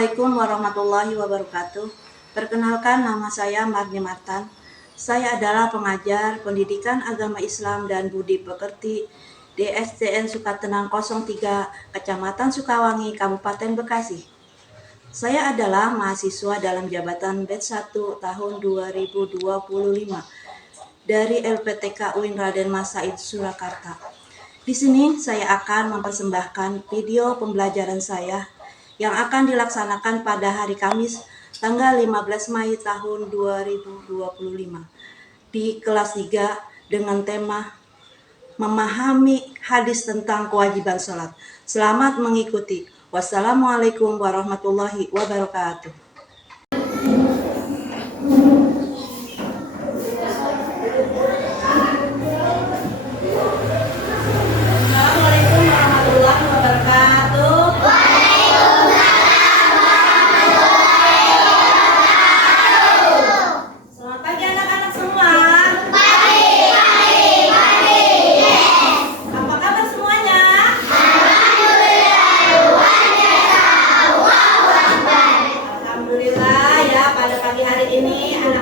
Assalamualaikum warahmatullahi wabarakatuh. Perkenalkan, nama saya Marni Martan. Saya adalah pengajar Pendidikan Agama Islam dan Budi Pekerti di SDN Sukatenang 03, Kecamatan Sukawangi, Kabupaten Bekasi. Saya adalah mahasiswa dalam jabatan Batch 1 tahun 2025 dari LPTK UIN Raden Mas Said Surakarta. Di sini saya akan mempersembahkan video pembelajaran saya yang akan dilaksanakan pada hari Kamis tanggal 15 Mei tahun 2025 di kelas 3 dengan tema memahami hadis tentang kewajiban sholat. Selamat mengikuti. Wassalamualaikum warahmatullahi wabarakatuh. Assalamualaikum warahmatullahi wabarakatuh. Selamat pagi anak-anak semua. Apa kabar semuanya? Alhamdulillah ya, pada pagi hari ini anak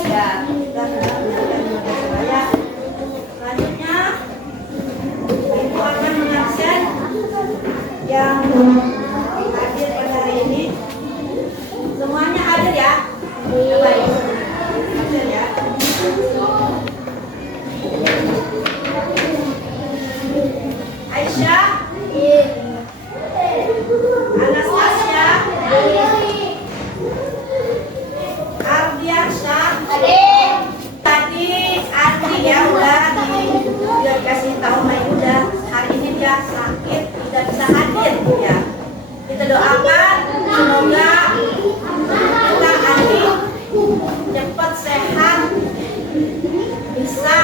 Ya, kita sudah mendengarkan ibadah sembahyang. Selanjutnya ibu akan mengabsen yang hadir pada hari ini. Semuanya hadir ya? Baik. Hadir ya. Aisyah, Anastasia, Ardiansyah, tadi Andi ya udah dikasih tahu Mai udah hari ini dia sakit tidak bisa hadir ya. Kita doakan semoga kita Andi cepat sehat bisa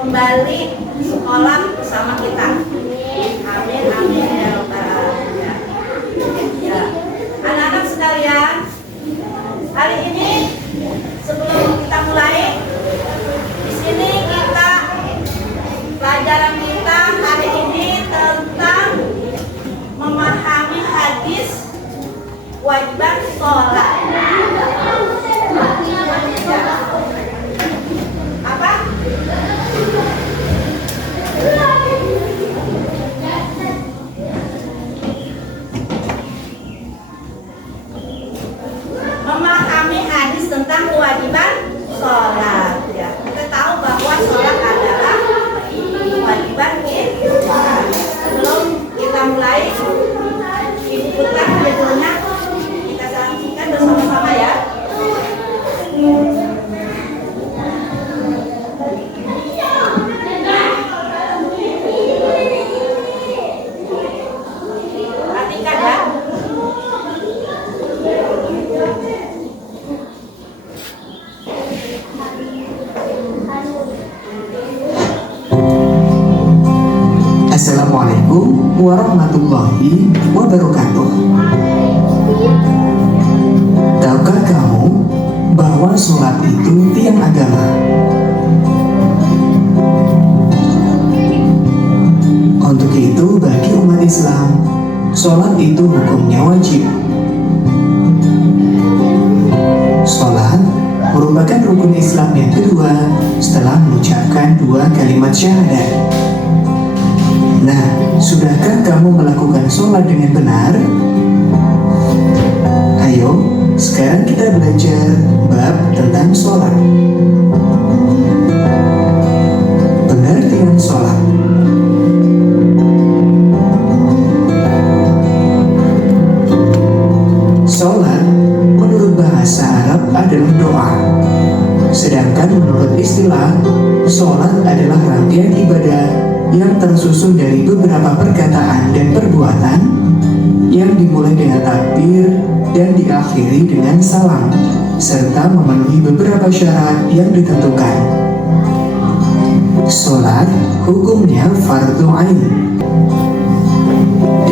kembali sekolah bersama kita. Amin amin ya rabbal alamin. Ya. Anak-anak sekalian, hari ini sebelum kita mulai di sini pelajaran kita hari ini tentang memahami hadis kewajiban sholat. Ya. Apa? Memahami hadis tentang kewajiban sholat. Ya, kita tahu bahwa sholat adalah kewajiban kita. Sebelum kita mulai, ibu putar judulnya, kita saksikan bersama-sama ya. Perhatikan ya. Assalamualaikum warahmatullahi wabarakatuh. Tahukah kamu bahwa sholat itu tiang agama? Untuk itu bagi umat Islam, sholat itu hukumnya wajib. Sholat merupakan rukun Islam yang kedua setelah mengucapkan 2 kalimat syahadat. Nah, sudahkah kamu melakukan sholat dengan benar? Ayo, sekarang kita belajar bab tentang sholat. Pengertian sholat. Sholat menurut bahasa Arab adalah doa. Sedangkan menurut istilah, sholat adalah rangkaian ibadah yang tersusun dari beberapa perkataan dan perbuatan yang dimulai dengan takbir dan diakhiri dengan salam, serta memenuhi beberapa syarat yang ditentukan. Sholat hukumnya fardu ain.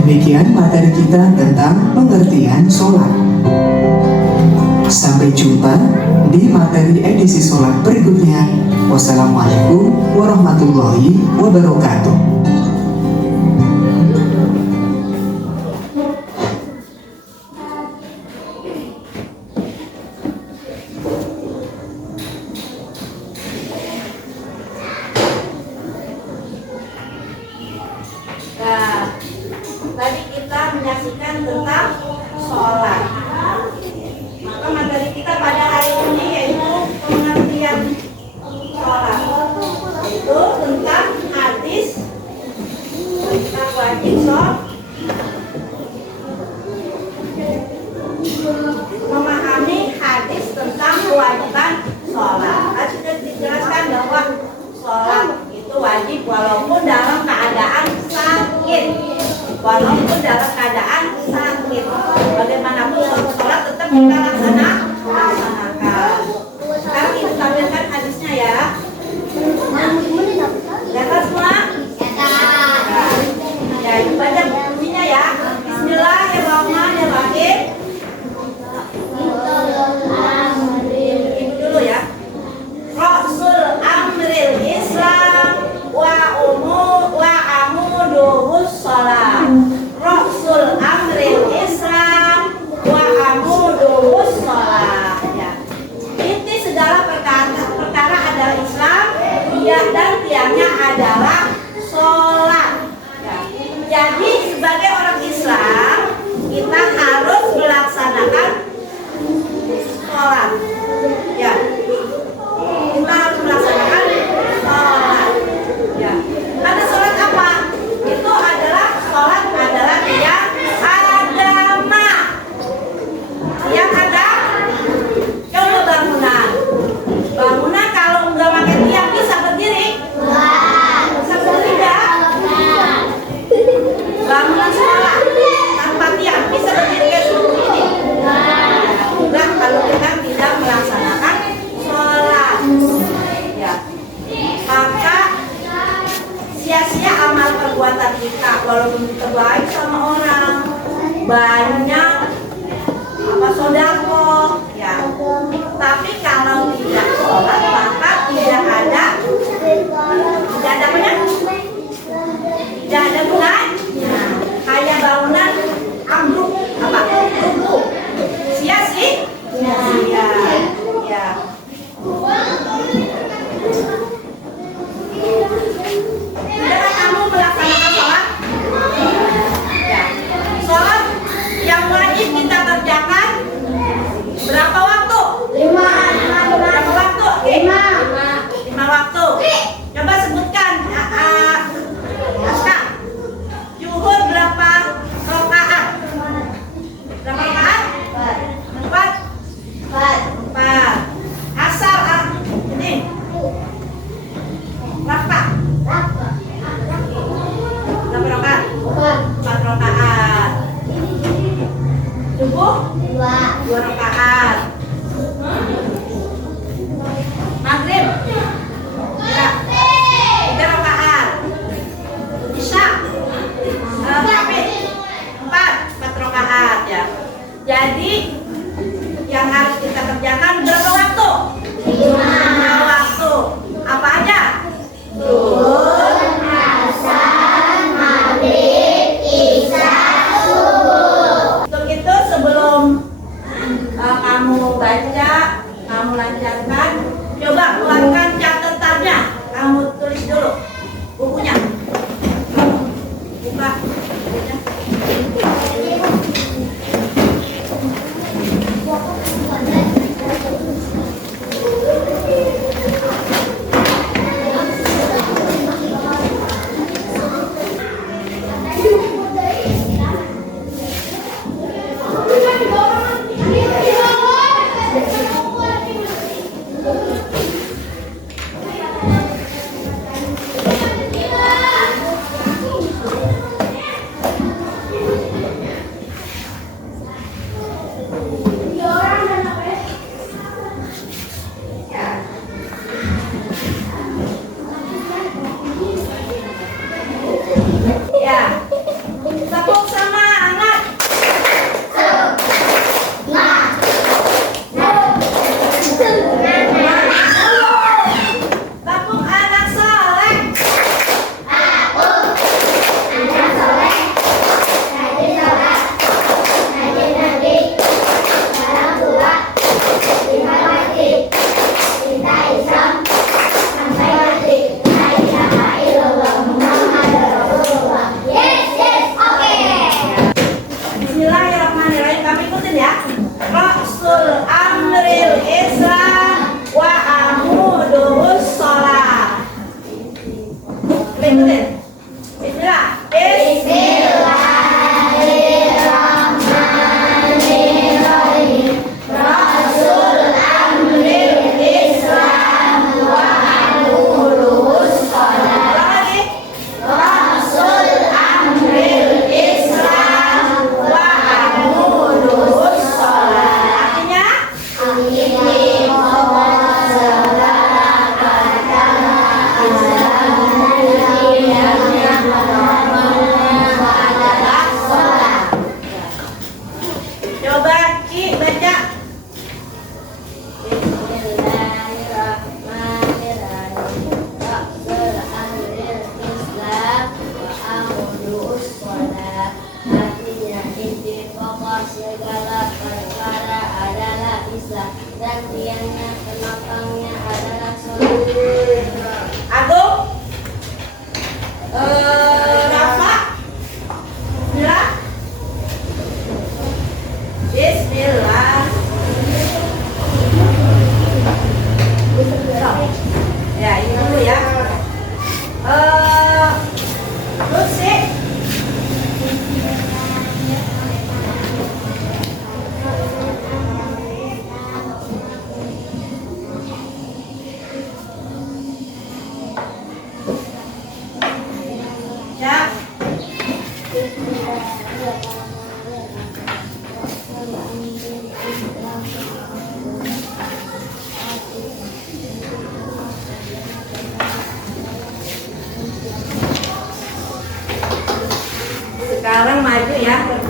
Demikian materi kita tentang pengertian sholat. Sampai jumpa di materi edisi sholat berikutnya. Wassalamualaikum warahmatullahi wabarakatuh. Nah, tadi kita menyaksikan tentang sholat. Maka materi kita pada hari ini yaitu pengertian sholat, yaitu tentang hadis dan tiangnya adalah sholat. Ya. Jadi sebagai orang Islam kita harus melaksanakan sholat. Ya, kita harus melaksanakan sholat. Ya, karena sholat apa? Itu adalah sholat adalah tiang agama. Tiang ada, coba bangunan. Bangunan kalau nggak pakai tiang bisa berdiri? Bisa berdiri nggak? Bangunan sekolah tanpa tiang bisa berdiri kayak seperti ini? Enggak, kalau kita tidak melaksanakan sholat. Ya, maka sia-sia amal perbuatan kita walaupun kita baik sama orang, banyak apa sodako, ya. Tapi kalau tidak sholat maka tidak ada apanya? Tidak ada gunanya. Kayak bangunan ambruk apa? Rubuh. Sia-sia. Sia. Ya. Sudahkah kamu melaksanakan sholat? Ya. Sholat yang wajib kita kerjakan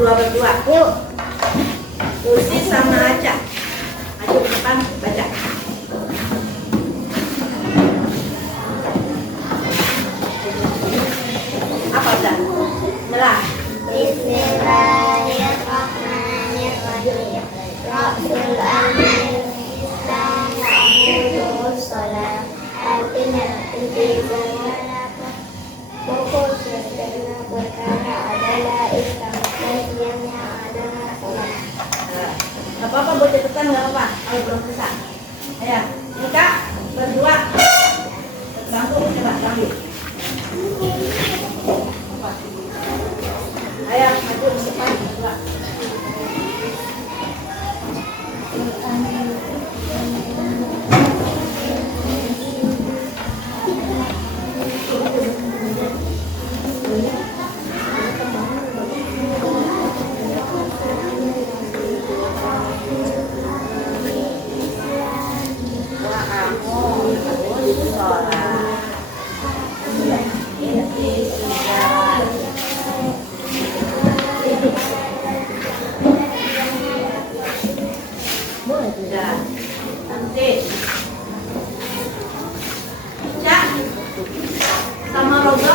berdua. Yuk. Lucy sama Aca. Maju ke depan, baca. Apa udah? Jelas. Bismillahirrahmanirrahim. Rasul Amin Islam wa'budu sholat. Artinya pokok sederhana perkara adalah Islam dan yang adalah sholat. Gak apa-apa buat cepetan, gak apa-apa kalau belum bisa. Ayo, Nika berdua. Bangku, coba ambil. Ayo, maju ke depan berdua. Nanti Cak sama Rogo.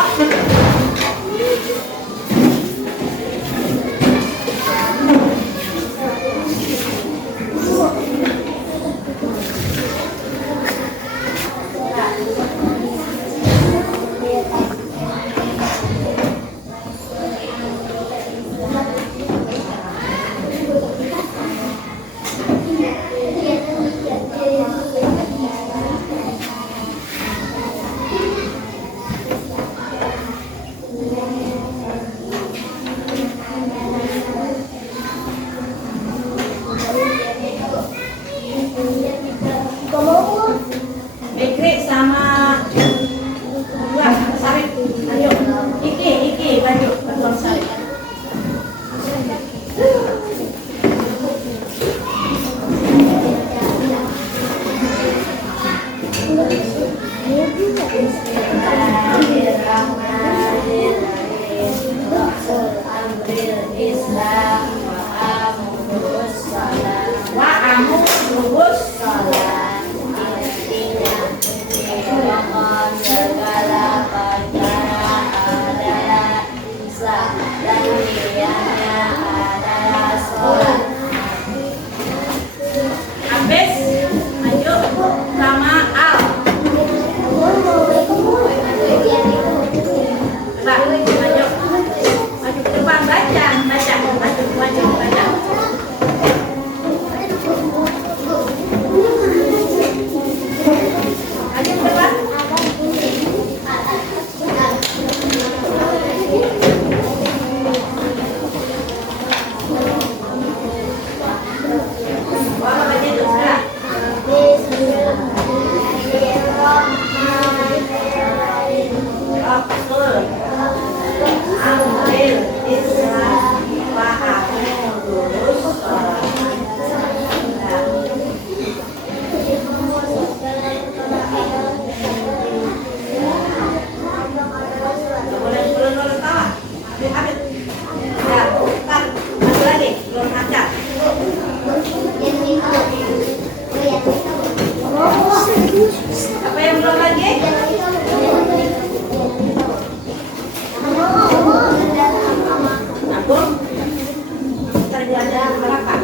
Bekri sama dua Sarip. Ayo, Iki baju bantuan Sarip. Bismillahirrahmanirrahim. Rasul amril Islam wa'budu sholat. Lubus. Sholat artinya menyebabkan segala perkara adalah Islam dan niatnya adalah sholat. Habis maju sama Al. Coba maju. Maju ke depan, baca. Maju, baca. Maju ke depan. Bawa baca itu sekarang. Bismillahirrahmanirrahim. Rasul amril Islam wa'budu sholat. Boleh dulu tawa. Habis. Ya, ntar maju lagi, belum ngaca. Apa yang belum lagi? Aku terjadi berapa?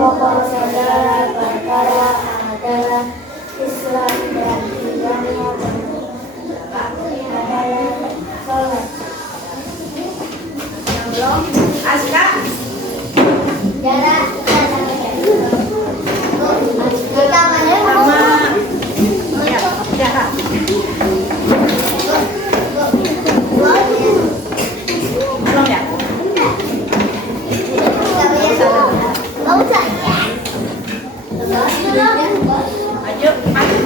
Pokok segala perkara adalah Islam dan tidaknya adalah sholat. Belum? Aska? Jarak kita mana? Sama ya, jarak. Belum ya? Maju, maju.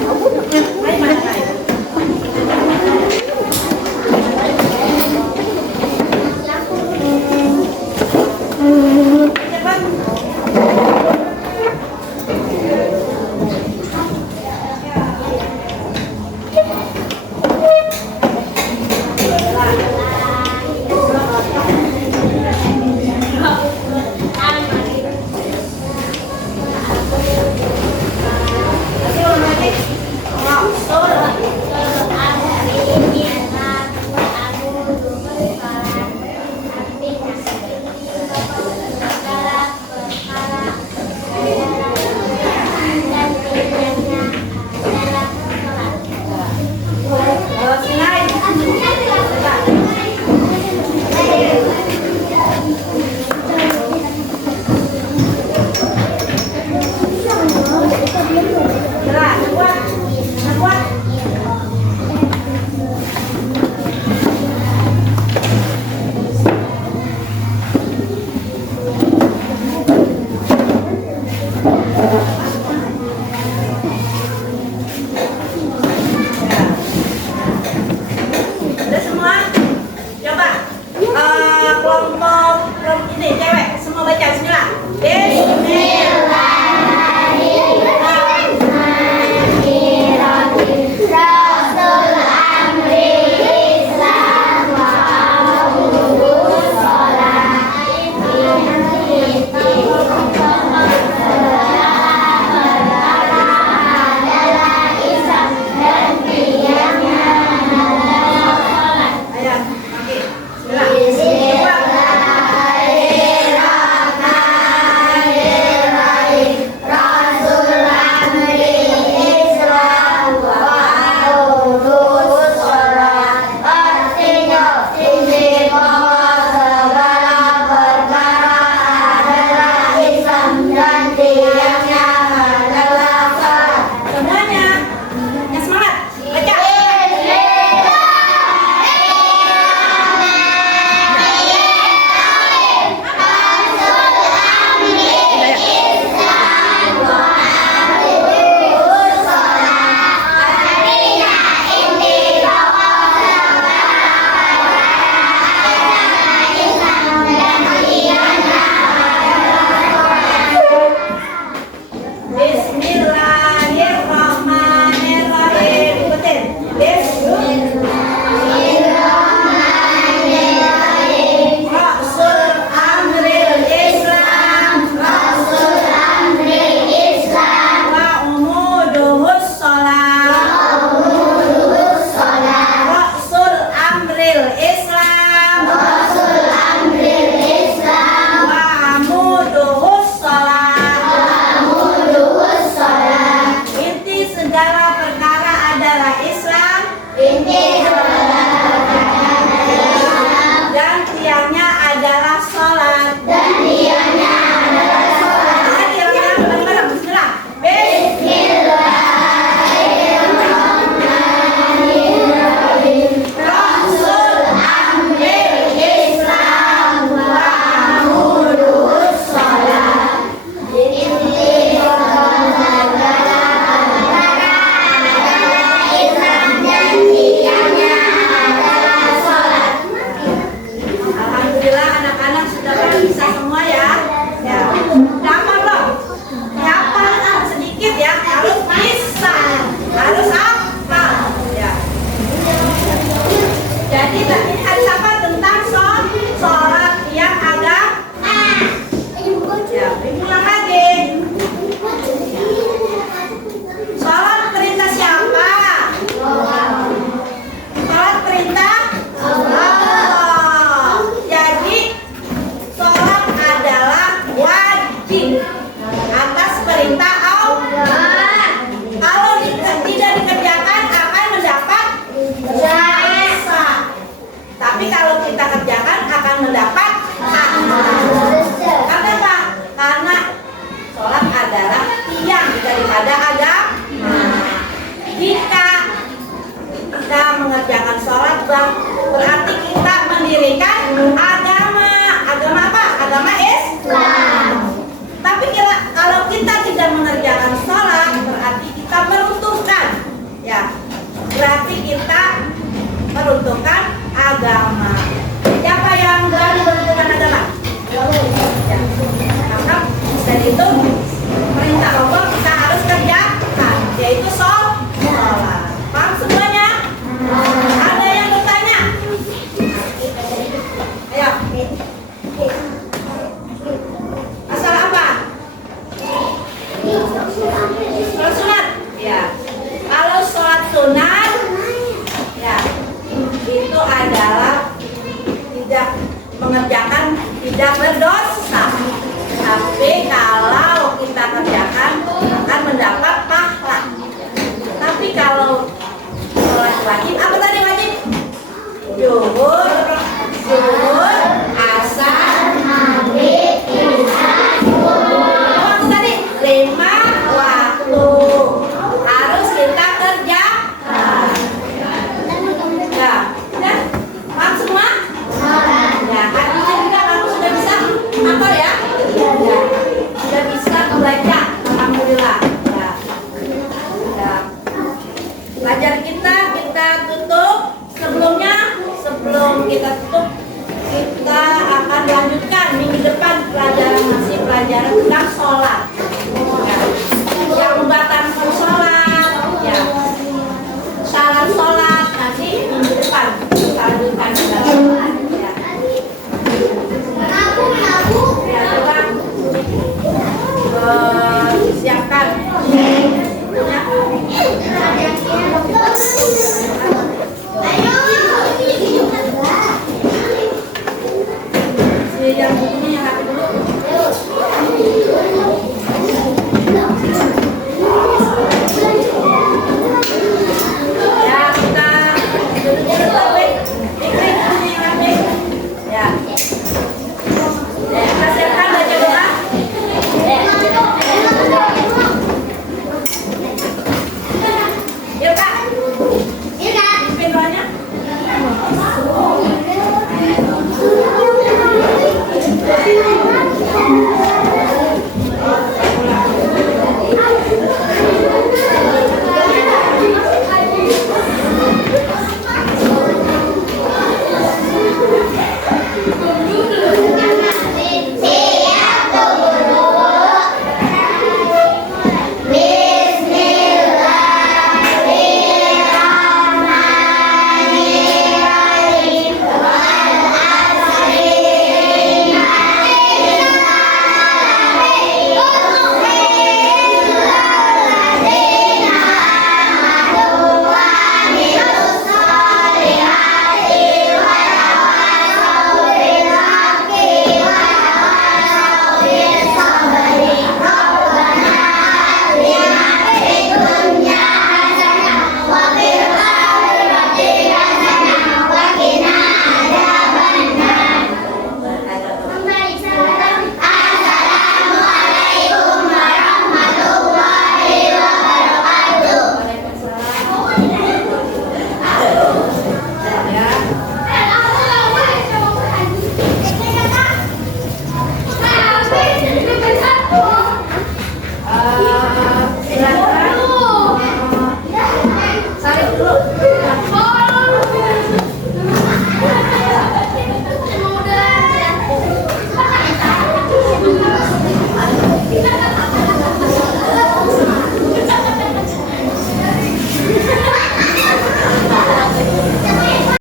Bismillahirrahmanirrahim.